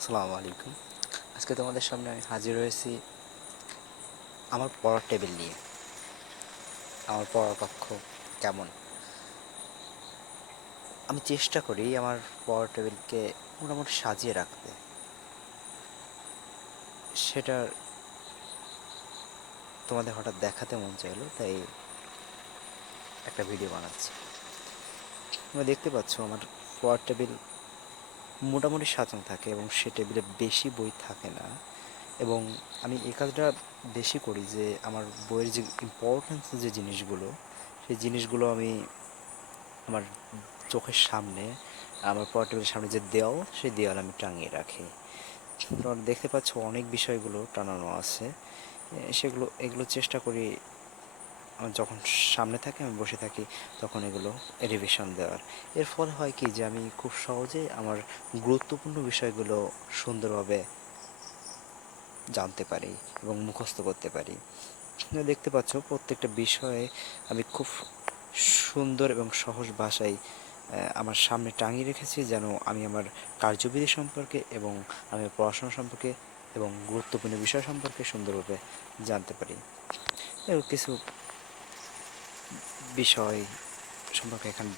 আসসালামু আলাইকুম। আজকে তোমাদের সামনে আমি হাজির হয়েছি আমার পড়ার টেবিল নিয়ে। আমার পড়ার কক্ষ কেমন? আমি চেষ্টা করি আমার পড়ার টেবিলকে মোটামুটি সাজিয়ে রাখতে। সেটা তোমাদের হঠাৎ দেখাতে মন চাইলো, তাই একটা ভিডিও বানাচ্ছি। তোমরা দেখতে পাচ্ছ আমার পড়ার টেবিল মোটামুটি সাজানো থাকে এবং সে টেবিলে বেশি বই থাকে না। এবং আমি এই কাজটা বেশি করি যে আমার বইয়ের যে ইম্পর্ট্যান্স যে জিনিসগুলো, সেই জিনিসগুলো আমি আমার চোখের সামনে, আমার পড়ার টেবিলের সামনে যে দেওয়াল, সেই দেওয়াল আমি টাঙিয়ে রাখি। তোমরা দেখতে পাচ্ছ অনেক বিষয়গুলো টানানো আছে। এগুলো চেষ্টা করি আমার যখন সামনে থাকে, আমি বসে থাকি, তখন এগুলো রিভিশন দেওয়ার। এর ফলে হয় কি যে আমি খুব সহজে আমার গুরুত্বপূর্ণ বিষয়গুলো সুন্দরভাবে জানতে পারি এবং মুখস্থ করতে পারি। দেখতে পাচ্ছ প্রত্যেকটা বিষয়ে আমি খুব সুন্দর এবং সহজ ভাষায় আমার সামনে টাঙিয়ে রেখেছি, যেন আমি আমার কার্যবিধি সম্পর্কে এবং আমি পড়াশোনা সম্পর্কে এবং গুরুত্বপূর্ণ বিষয় সম্পর্কে সুন্দরভাবে জানতে পারি। এবং কিছু বিষয় সম্পর্কে এখানে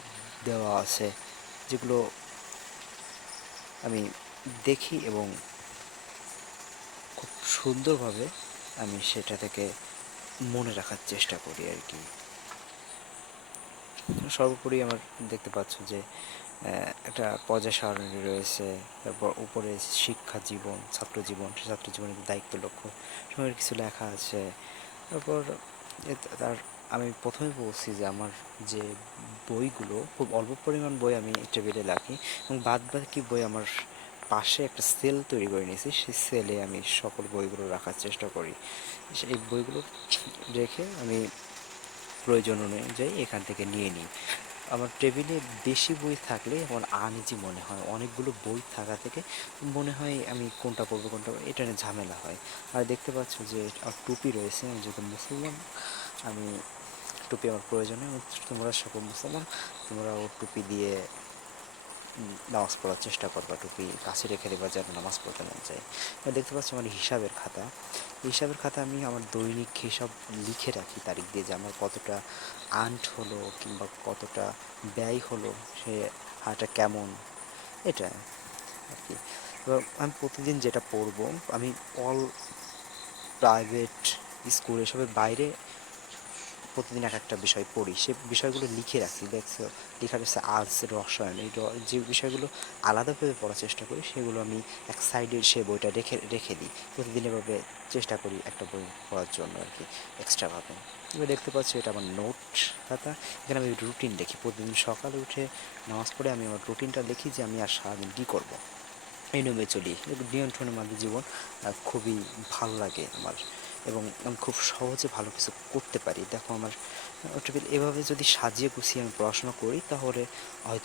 দেওয়া আছে, যেগুলো আমি দেখি এবং খুব সুন্দরভাবে আমি সেটা থেকে মনে রাখার চেষ্টা করি আর কি। সর্বোপরি আমার দেখতে পাচ্ছ যে একটা পর্যায় সারণী রয়েছে। তারপর উপরে শিক্ষা জীবন, ছাত্র জীবন, ছাত্র জীবনের দায়িত্ব লক্ষ্য সময়ের কিছু লেখা আছে। তারপর তার আমি প্রথমে বলছি যে আমার যে বইগুলো, খুব অল্প পরিমাণ বই আমি টেবিলে রাখি এবং বাদ বাকি বই আমার পাশে একটা সেল তৈরি করে নিয়েছি। সেই সেলে আমি সকল বইগুলো রাখার চেষ্টা করি। সেই বইগুলো রেখে আমি প্রয়োজন অনুযায়ী এখান থেকে নিয়ে নিই। আমার টেবিলে বেশি বই থাকলে আমার আনইজি মনে হয়, অনেকগুলো বই থাকা থেকে মনে হয় আমি কোনটা পড়বো কোনটা, এটা নিয়ে ঝামেলা হয়। আর দেখতে পাচ্ছ যে আর টুপি রয়েছে, আমি যেহেতু মুসলমান, আমি টুপি আমার প্রয়োজনে, তোমরা সকল মুসলমান, তোমরাও টুপি দিয়ে নামাজ পড়ার চেষ্টা করবা, টুপি কাছে রেখে দেবা যেন নামাজ পড়তে মন চায়। দেখতে পাচ্ছি আমার হিসাবের খাতা। হিসাবের খাতা আমি আমার দৈনিক হিসাব লিখে রাখি তারিখ দিয়ে, যে আমার কতটা আর্নড হলো কিংবা কতটা ব্যয় হলো, সে হারটা কেমন, এটা আর কি। এবার আমি প্রতিদিন যেটা পড়বো, আমি অল প্রাইভেট স্কুল এসবের বাইরে প্রতিদিন এক একটা বিষয় পড়ি, সে বিষয়গুলো লিখে রাখি। দেখছো লেখা রয়েছে আর্টস, রসায়ন, যে বিষয়গুলো আলাদাভাবে পড়ার চেষ্টা করি, সেগুলো আমি এক সাইডে সে বইটা রেখে রেখে দিই। প্রতিদিন এভাবে চেষ্টা করি একটা বই পড়ার জন্য আর কি, এক্সট্রাভাবে। এবার দেখতে পাচ্ছি এটা আমার নোট খাতা। এখানে আমি রুটিন লিখি, প্রতিদিন সকালে উঠে নামাজ পড়ে আমি আমার রুটিনটা লিখি যে আমি আর সারাদিন কী করবো, এই নেমে চলি। নিয়ন্ত্রণের মাঝে জীবন খুবই ভালো লাগে আমার, এবং আমি খুব সহজে ভালো কিছু করতে পারি। দেখো আমার টেবিল এভাবে যদি সাজিয়ে গুছিয়ে আমি পড়াশোনা করি, তাহলে হয়তো